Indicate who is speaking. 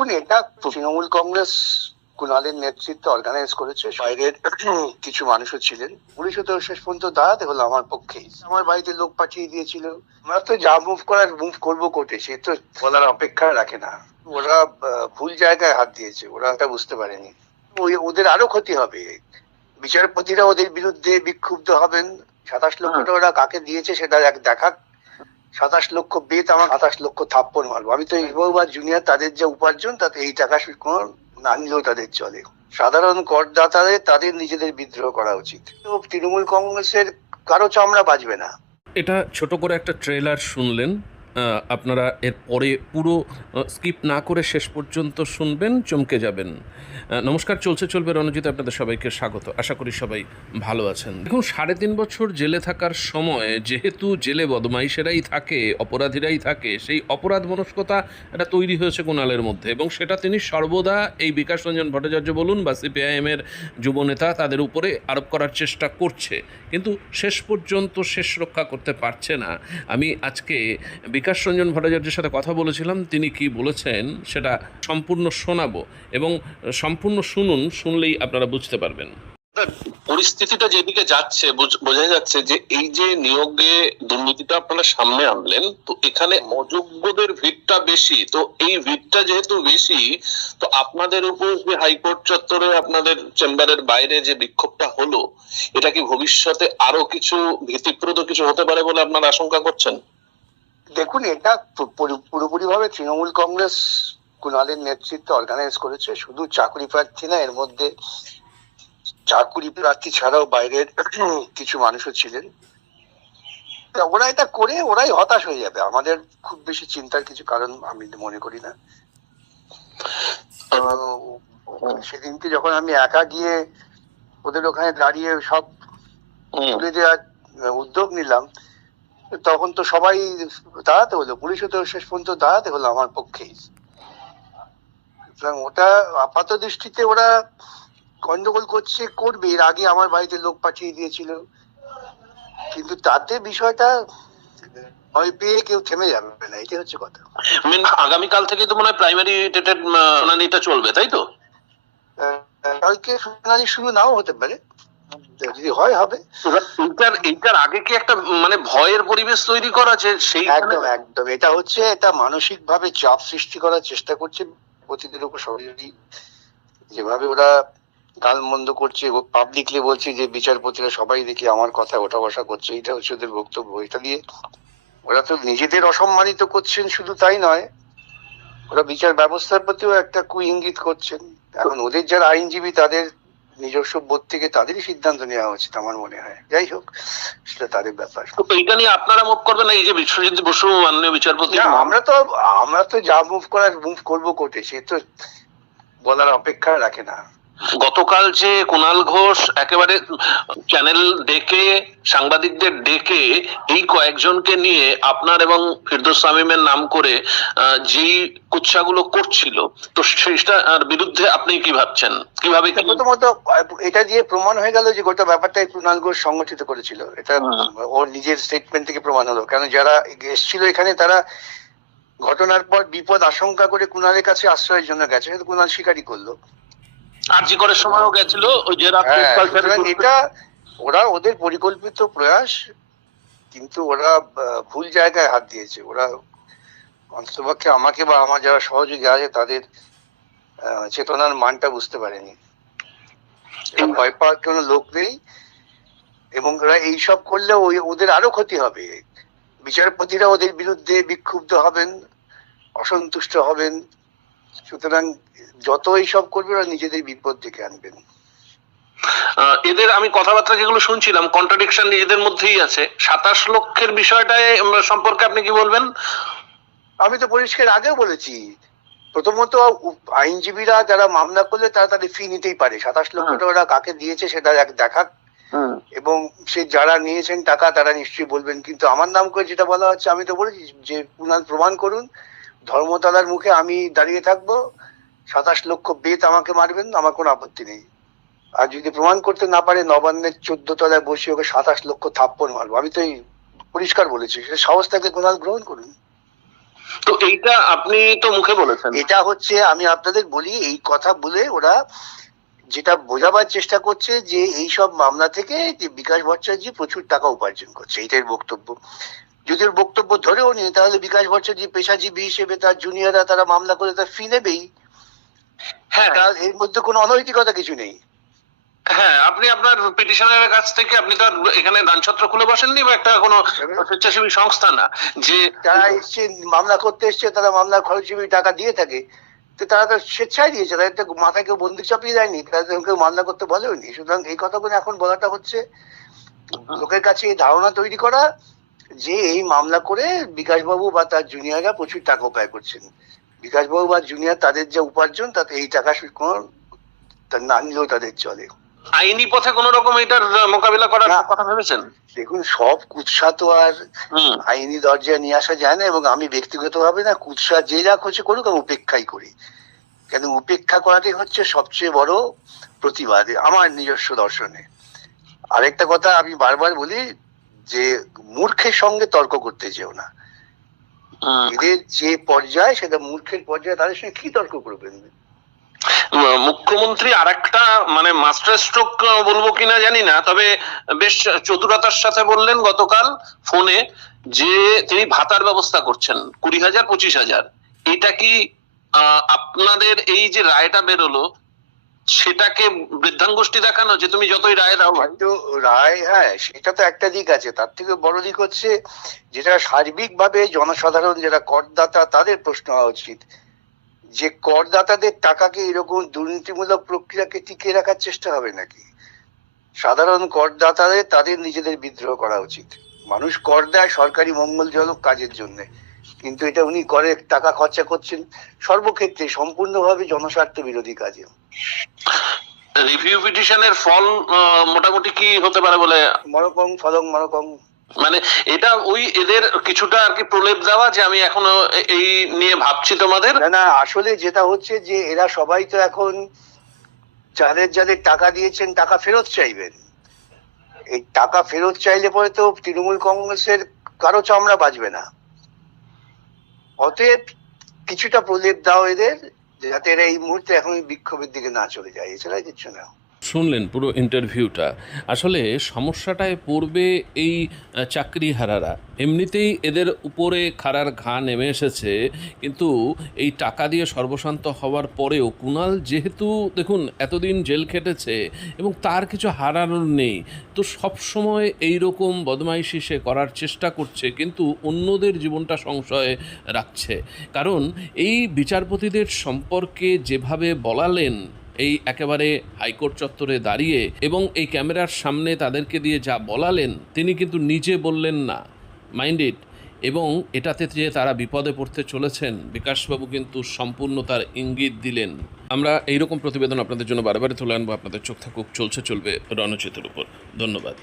Speaker 1: দেখুন এটা তৃণমূল কংগ্রেস কুণালের নেতৃত্বে অর্গানাইজ করেছে। বাইরের কিছু মানুষও ছিলেন। পুলিশও তো শেষ পর্যন্ত দাঁড়াতে হলো আমার পক্ষেই আমার বাড়িতে লোক পাঠিয়ে দিয়েছিল। আমরা তো যা মুভ করার মুভ করব কোর্টে সে তো বলার অপেক্ষা রাখে না। ওরা ভুল জায়গায় হাত দিয়েছে। ওরা এটা বুঝতে পারেনি। ওই ওদের আরও ক্ষতি হবে। বিচারপতিরা ওদের বিরুদ্ধে বিক্ষুব্ধ হবেন। সাতাশ লক্ষ টাকা ওরা কাকে দিয়েছে সেটা এক দেখাক। সাতাশ লক্ষ বেত আমার সাতাশ লক্ষ থাপ্পড় মারবো। আমি তো এবার বা জুনিয়র তাদের যে উপার্জন, তাতে এই টাকা কোনো না নিলেও তাদের চলে। সাধারণ করদাতাদের, তাদের নিজেদের বিদ্রোহ করা উচিত। তো তৃণমূল কংগ্রেসের কারও চামড়া বাজবে না।
Speaker 2: এটা ছোট করে একটা ট্রেলার শুনলেন। আপনারা এর পরে পুরো স্কিপ না করে শেষ পর্যন্ত শুনবেন, চমকে যাবেন। নমস্কার, চলছে, চলবে রণজিৎ, আপনাদের সবাইকে স্বাগত। আশা করি সবাই ভালো আছেন। দেখুন, সাড়ে তিন বছর জেলে থাকার সময় যেহেতু জেলে বদমাইশেরাই থাকে, অপরাধীরাই থাকে, সেই অপরাধ মনস্কতা এটা তৈরি হয়েছে কুণালের মধ্যে এবং সেটা তিনি সর্বদা এই বিকাশ রঞ্জন ভট্টাচার্য বলুন বা সিপিআইএমের যুবনেতা তাদের উপরে আরোপ করার চেষ্টা করছে। কিন্তু শেষ পর্যন্ত শেষ রক্ষা করতে পারছে না। আমি আজকে বিকাশ রঞ্জন ভট্টাচার্যের সাথে কথা বলেছিলাম, তিনি কি বলেছেন সেটা সম্পূর্ণ শোনাবো এবং সম্পূর্ণ শুনুন, শুনলেই আপনারা বুঝতে পারবেন।
Speaker 3: পরিস্থিতিটা যেদিকে যাচ্ছে বোঝা যাচ্ছে যে এই যে নিয়োগে দুর্নীতিটা আপনারা সামনে আনলেন, তো এখানে অযোগ্যদের ভিড়টা বেশি। তো এই ভিড়টা যেহেতু বেশি, তো আপনাদের উপর যে হাইকোর্ট চত্বরে আপনাদের চেম্বারের বাইরে যে বিক্ষোভটা হলো, এটা কি ভবিষ্যতে আরও কিছু ভীতিপ্রদ কিছু হতে পারে বলে আপনারা আশঙ্কা করছেন?
Speaker 1: দেখুন এটা পুরোপুরি ভাবে তৃণমূল কংগ্রেস কুণালের নেতৃত্বে অর্গানাইজ করেছে। শুধু চাকরি প্রার্থী না এর মধ্যে চাকরি প্রার্থী ছাড়াও বাইরের কিছু মানুষও ছিলেন। ওরা এটা করে ওরাই হতাশ হয়ে যাবে। আমাদের খুব বেশি চিন্তার কিছু কারণ আমি মনে করি না। সেদিনকে যখন আমি একা গিয়ে ওদের ওখানে দাঁড়িয়ে সব তুলে দেওয়ার উদ্যোগ নিলাম তখন তো সবাই দাঁড়াতে হলো পুলিশও তো শেষ পর্যন্ত দাঁড়াতে হলো আমার পক্ষেই। সুতরাং ওটা আপাত দৃষ্টিতে ওরা গন্ডগোল করছে করবে। এর আগে আমার বাড়িতে লোক পাঠিয়ে দিয়েছিল। কিন্তু তাতে বিষয়টা ভয় পেয়ে কেউ থেমে যাবে না এটাই হচ্ছে কথা।
Speaker 3: আগামীকাল থেকে তো মনে হয় প্রাইমারি টেটেড শুনানিটা চলবে তাই তো?
Speaker 1: কালকে শুনানি শুরু নাও হতে পারে। যদি হয় হবে।
Speaker 3: এইটার এইটার আগে কি একটা মানে ভয়ের পরিবেশ তৈরি করা যে সেই
Speaker 1: একদম একদম। এটা হচ্ছে এটা মানসিক ভাবে চাপ সৃষ্টি করার চেষ্টা করছে প্রতিদিন উপর সরাসরি যেভাবে ওরা গাল মন্দ করছে পাবলিকলি বলছে যে বিচারপতিরা সবাই দেখি আমার কথা ওঠা বসা করছে এটা হচ্ছে ওদের বক্তব্য। এটা দিয়ে ওরা তো নিজেদের অসম্মানিত করছেন শুধু তাই নয় ওরা বিচার ব্যবস্থার প্রতিও একটা কু ইঙ্গিত করছেন। এখন ওদের যারা আইনজীবী তাদের নিজস্ব বোধ থেকে তাদেরই সিদ্ধান্ত নেওয়া উচিত আমার মনে হয়। যাই হোক সেটা তাদের ব্যাপার।
Speaker 3: তো এইটা নিয়ে আপনারা মুভ করবেন না? এই যে বিশ্বজিৎ বসু মাননীয় বিচারপতি?
Speaker 1: আমরা তো আমরা তো যা মুভ করার মুভ করব কোর্টে সে তো বলার অপেক্ষা রাখে না।
Speaker 3: গতকাল যে কুণাল ঘোষ একেবারে চ্যানেল ডেকে সাংবাদিকদের ডেকে এই কয়েকজনকে নিয়ে আপনার এবং ফিরদোস সামিমের নাম করে যেই কুৎসাগুলো করছিল তো সেটার বিরুদ্ধে আপনি কি ভাবছেন? কীভাবে
Speaker 1: প্রথমত এটা দিয়ে প্রমাণ হয়ে গেল যে গোটা ব্যাপারটাই কুণাল ঘোষ সংগঠিত করেছিল। এটা। ওর নিজের স্টেটমেন্ট থেকে প্রমাণ হলো। কারণ যারা এসেছিল এখানে তারা ঘটনার পর বিপদ আশঙ্কা করে কুণালের কাছে আশ্রয়ের জন্য গেছে। কুণাল স্বীকারই করল।
Speaker 3: আরজি করার সময়ও গেছিল ওই যে
Speaker 1: হ্যাঁ, এটা ওরা ওদের পরিকল্পিত প্রয়াস কিন্তু ওরা ভুল জায়গায় হাত দিয়েছে। ওরা অন্ততপক্ষে আমাকে বা আমার যারা সহযোগী আছে তাদের চেতনার মানটা বুঝতে পারেনি। ভয় পাওয়ার কোনো লোক নেই এবং ওরা এইসব করলে ওই ওদের আরও ক্ষতি হবে। বিচারপতিরা ওদের বিরুদ্ধে বিক্ষুব্ধ হবেন অসন্তুষ্ট হবেন। সুতরাং যত এইসব করবে ওরা নিজেদের বিপদ ডেকে আনবেন।
Speaker 3: এদের আমি কথাবার্তা যেগুলো শুনছিলাম কন্ট্রাডিকশন নিজেদের মধ্যেই আছে। সাতাশ লক্ষের বিষয়টায় সম্পর্কে আপনি কি বলবেন?
Speaker 1: আমি তো পরিষ্কার আগেও বলেছি। প্রথমত আইনজীবীরা যারা মামলা করলে তারা তাদের ফি নিতেই পারে। সাতাশ লক্ষ টাকা ওরা কাকে দিয়েছে সেটা এক দেখা এবং সে যারা নিয়েছেন টাকা তারা নিশ্চয়ই বলবেন। কিন্তু আমার নাম করে যেটা বলা হচ্ছে আমি তো বলেছি যে কুণাল প্রমাণ করুন। ধর্মতলার মুখে আমি দাঁড়িয়ে থাকব সাতাশ লক্ষ বেত আমাকে মারবেন আমার কোনো আপত্তি নেই। আর যদি প্রমাণ করতে না পারে নবান্নের চোদ্দ তলায় বসে ওকে সাতাশ লক্ষ থাপ্পড় মারবো। আমি তো পরিষ্কার বলেছি সাহস থাকে কুণাল গ্রহণ করুন।
Speaker 3: তো এইটা আপনি তো মুখে বলেছেন।
Speaker 1: এটা হচ্ছে আমি আপনাদের বলি এই কথা বলে ওরা যেটা বোঝাবার চেষ্টা করছে যে এই সব মামলা থেকে যে বিকাশ ভট্টাচার্য প্রচুর টাকা উপার্জন করছে। এটাই বক্তব্য। যদি ওর বক্তব্য ধরেও নি তাহলে বিকাশ ভট্টাচার্য পেশাজীবী হিসেবে তার জুনিয়ররা তারা মামলা করে তার ফি নেবেই।
Speaker 3: হ্যাঁ।
Speaker 1: তার এর মধ্যে কোনো অনৈতিকতা কিছু নেই।
Speaker 3: হ্যাঁ আপনি আপনার পিটিশনের কাছ থেকে আপনি তো এখানে দানছত্র খুলে বসেননি বা একটা কোনো স্বেচ্ছাসেবী সংস্থা না যে
Speaker 1: যারা এসছে মামলা করতে এসছে তারা মামলার খরচ টাকা দিয়ে থাকে। তো তারা তো স্বেচ্ছায় দিয়েছে তাদের তো মাথায় কেউ বন্দুক চাপিয়ে দেয়নি তারা তো কেউ মামলা করতে বলেওনি। সুতরাং এই কথাগুলো এখন বলাটা হচ্ছে লোকের কাছে এই ধারণা তৈরি করা যে এই মামলা করে বিকাশবাবু বা তার জুনিয়ররা প্রচুর টাকা উপায় করছেন। বিকাশবাবু বা জুনিয়র তাদের যে উপার্জন তাতে এই টাকা কোনো না নিলেও তাদের চলে।
Speaker 3: আইনি পথে কোন রকম এটার মোকাবিলা করার কথা ভেবেছেন?
Speaker 1: দেখুন সব কুৎসা তো আর আইনি দরজায় নিয়ে আসা যায় না এবং আমি ব্যক্তিগত ভাবে না কুৎসা যে যা করছে করুক আমি উপেক্ষাই করি। কেন উপেক্ষা করাটাই হচ্ছে সবচেয়ে বড় প্রতিবাদ আমার নিজস্ব দর্শনে। আরেকটা কথা আমি বারবার বলি যে মূর্খের সঙ্গে তর্ক করতে যেও না। এদের যে পর্যায়ে সেটা মূর্খের পর্যায়ে তাদের সঙ্গে কি তর্ক করবেন?
Speaker 3: মুখ্যমন্ত্রী আরেকটা মানে মাস্টার স্ট্রোক বলব কিনা জানি না তবে বেশ চতুরতার সাথে বললেন গতকাল ফোনে যে তিনি ভাতার ব্যবস্থা করছেন কুড়ি হাজার পঁচিশ হাজার। এটা কি আহ, আপনাদের এই যে রায়টা বেরোলো সেটাকে বৃদ্ধাঙ্গুষ্টি দেখানো যে তুমি যতই রায় দাও ভাই।
Speaker 1: তো রায় হ্যাঁ সেটা তো একটা দিক আছে। তার থেকে বড় দিক হচ্ছে যেটা সার্বিকভাবে জনসাধারণ, যারা করদাতা, তাদের প্রশ্ন হওয়া উচিত। যে করদাতাদের টাকাকে এরকম দুর্নীতিমূলক প্রক্রিয়াকে টিকিয়ে রাখার চেষ্টা হবে নাকি? সাধারণ করদাতাদের, তাদের নিজেদের বিদ্রোহ করা উচিত। মানুষ কর দেয় সরকারি মঙ্গলজনক কাজের জন্য। কিন্তু এটা উনি করে, টাকা খরচা করছেন। সর্বক্ষেত্রে সম্পূর্ণভাবে জনস্বার্থ বিরোধী কাজে
Speaker 3: রিভিউ পিটিশনের ফল মোটামুটি কি হতে পারে বলে?
Speaker 1: মরকম ফলং মরকম
Speaker 3: মানে এটা ওই এদের কিছুটা আর কি প্রলেপ দেওয়া যে আমি এখনও এই নিয়ে ভাবছি তোমাদের।
Speaker 1: না না আসলে যেটা হচ্ছে যে এরা সবাই তো এখন যাদের যাদের টাকা দিয়েছেন টাকা ফেরত চাইবেন। এই টাকা ফেরত চাইলে পরে তো তৃণমূল কংগ্রেসের কারও চামড়া বাঁচবে না। অতএব কিছুটা প্রলেপ দাও এদের যাতে এরা এই মুহূর্তে এখন বিক্ষোভের দিকে না চলে যায় এছাড়া কিছু না।
Speaker 2: শুনলেন পুরো ইন্টারভিউটা আসলে সমস্যাটায় পড়বে এই আহ, চাকরিহারারা। এমনিতেই এদের উপরে খাড়ার ঘা নেমে এসেছে কিন্তু এই টাকা দিয়ে সর্বশান্ত হওয়ার পরেও কুণাল যেহেতু দেখুন এতদিন জেল খেটেছে এবং তার কিছু হারানোর নেই তো সবসময় এই রকম বদমাইশি সে করার চেষ্টা করছে কিন্তু অন্যদের জীবনটা সংশয়ে রাখছে। কারণ এই বিচারপতিদের সম্পর্কে যেভাবে বলালেন এই একেবারে হাইকোর্ট চত্বরে দাঁড়িয়ে এবং এই ক্যামেরার সামনে তাদেরকে দিয়ে যা বলালেন, তিনি কিন্তু নিজে বললেন না। মাইন্ডেড এবং এটাতে যে তারা বিপদে পড়তে চলেছেন, বিকাশবাবু কিন্তু সম্পূর্ণ তার ইঙ্গিত দিলেন। আমরা এইরকম প্রতিবেদন আপনাদের জন্য বারবার তুলে আনব, আপনাদের চোখ থাকুক, চলছে, চলবে রণচিতের উপর। ধন্যবাদ।